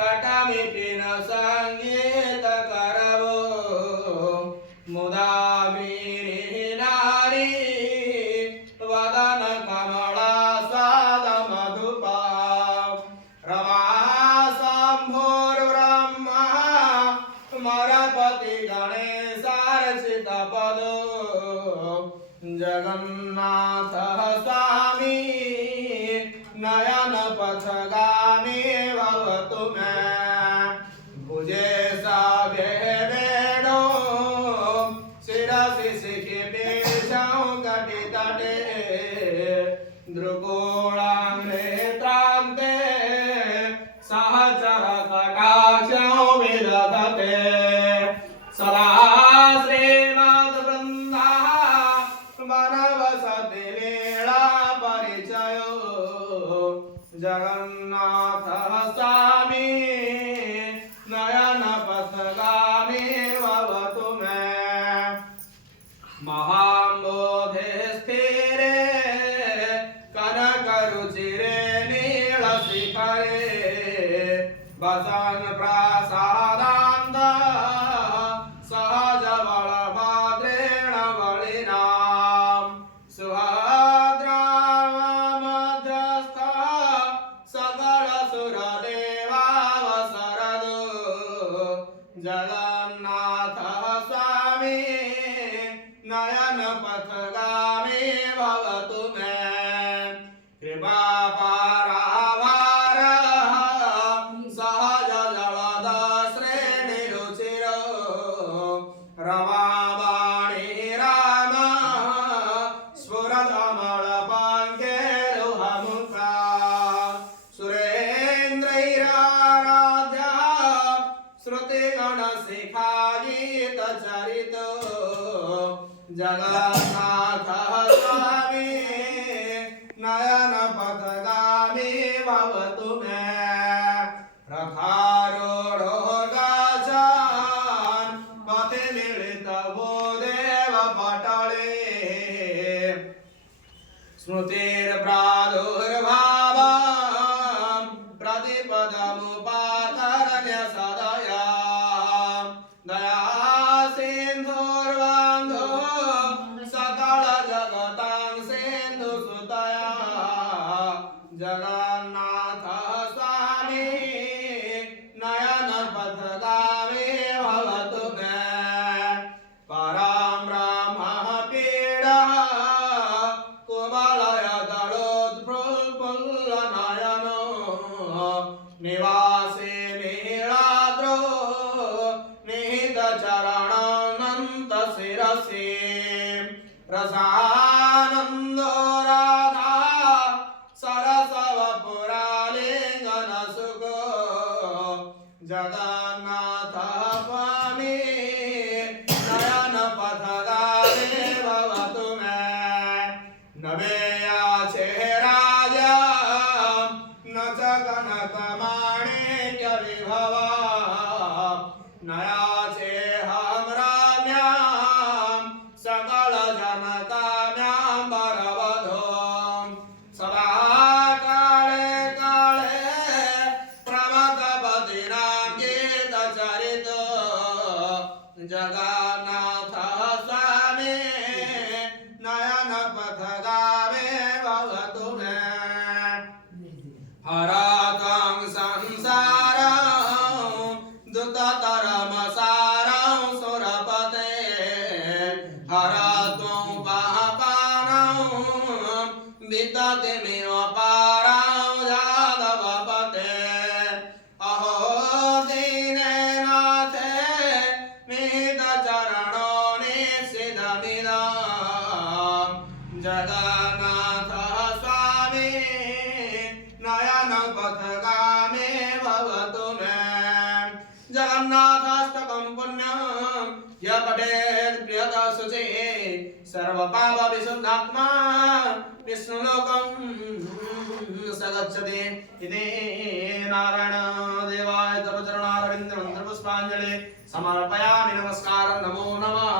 तटमिति न संगीत करवो मुदा नारी वदन कमला स्वाद मधुपा रमा शंभुर्ब्रह्मा मरपति गणेशार्चित पदो जगन्नाथ स्वामी नयन पथगामी भवतु मे भुजे सभे वेणो शिरसि शिखिपेशं कटितटे दृगोणान्नेत्रान्ते सहचर कटाक्षं विदधते सदा श्रीमद्वृन्दा वनवसति लीला परिचयो जगन्नाथ स्वामी नयन पथगामी भवतु मे महाम्बोधे स्थिरे कनकरुचिरे नीलशिखरे वसन् प्रसादान्त सहज बलभद्रेण बलिना सुभद्रामध्यस्थ सकल सुरदेवावसरदो जगन्नाथ स्वामी नयन पथगामी भवतु मे कृपा पारावारः सहज जलद श्रेणिरुचिरो रमावाणी राम स्फुरदमलपङ्केरुहमुखा सुरेन्द्रैराराध्या श्रुतिगणशिखागीतचरितो जगन्नाथ स्वामी नयन पथगामी भवतु मे रथारूढो गच्छन् पथि मिलितवो देवपटले स्मृतिर्प्रादुर्भावं प्रतिपदमुपाकर्ण्य सदया दया सिन्धुर्बन्धो सकल जगतां सिन्धुसुतया जगन्नाथ स्वामी नयन पथगामी भवतु मे परां ब्रह्म पीडः कुवलय दलोत्फुल्लनयनो निवासे नीलाद्रो निहितचरणानन्त शिरसि रसानन्दो राधा सरसवपुरालिङ्गनसुखो जगन्नाथ स्वामी नयन पथगामी भवतु मे नवेयाचे राजा न च कनकमाणिक्यविभवा नयाचे हम राम्यां सकल जनकाम्यां वरवधो सदा काले काले प्रमथपतिनां गीतचरितो जगन्नाथ स्वामी नयन पथगामी भवतु मे हरतं संसारं दुःखतरमसारं सुरपते हरत्वं पापानां विदतिमिव पारं यादवपते अहो दीननाथे निहितचरणो निःसितमिदं जगन्नाथ स्वामी नयन पथगामी भवतु मे जगन्नाथाष्टकं पुण्यं य पठेत् प्रियतः शुचिः सर्वपापविशुद्धात्मा विष्णुलोकं स गच्छति इति नारायण देवाय तपचरणारविन्दमन्त्रपुष्पाञ्जलि समर्पयामि नमस्कारं नमो नमः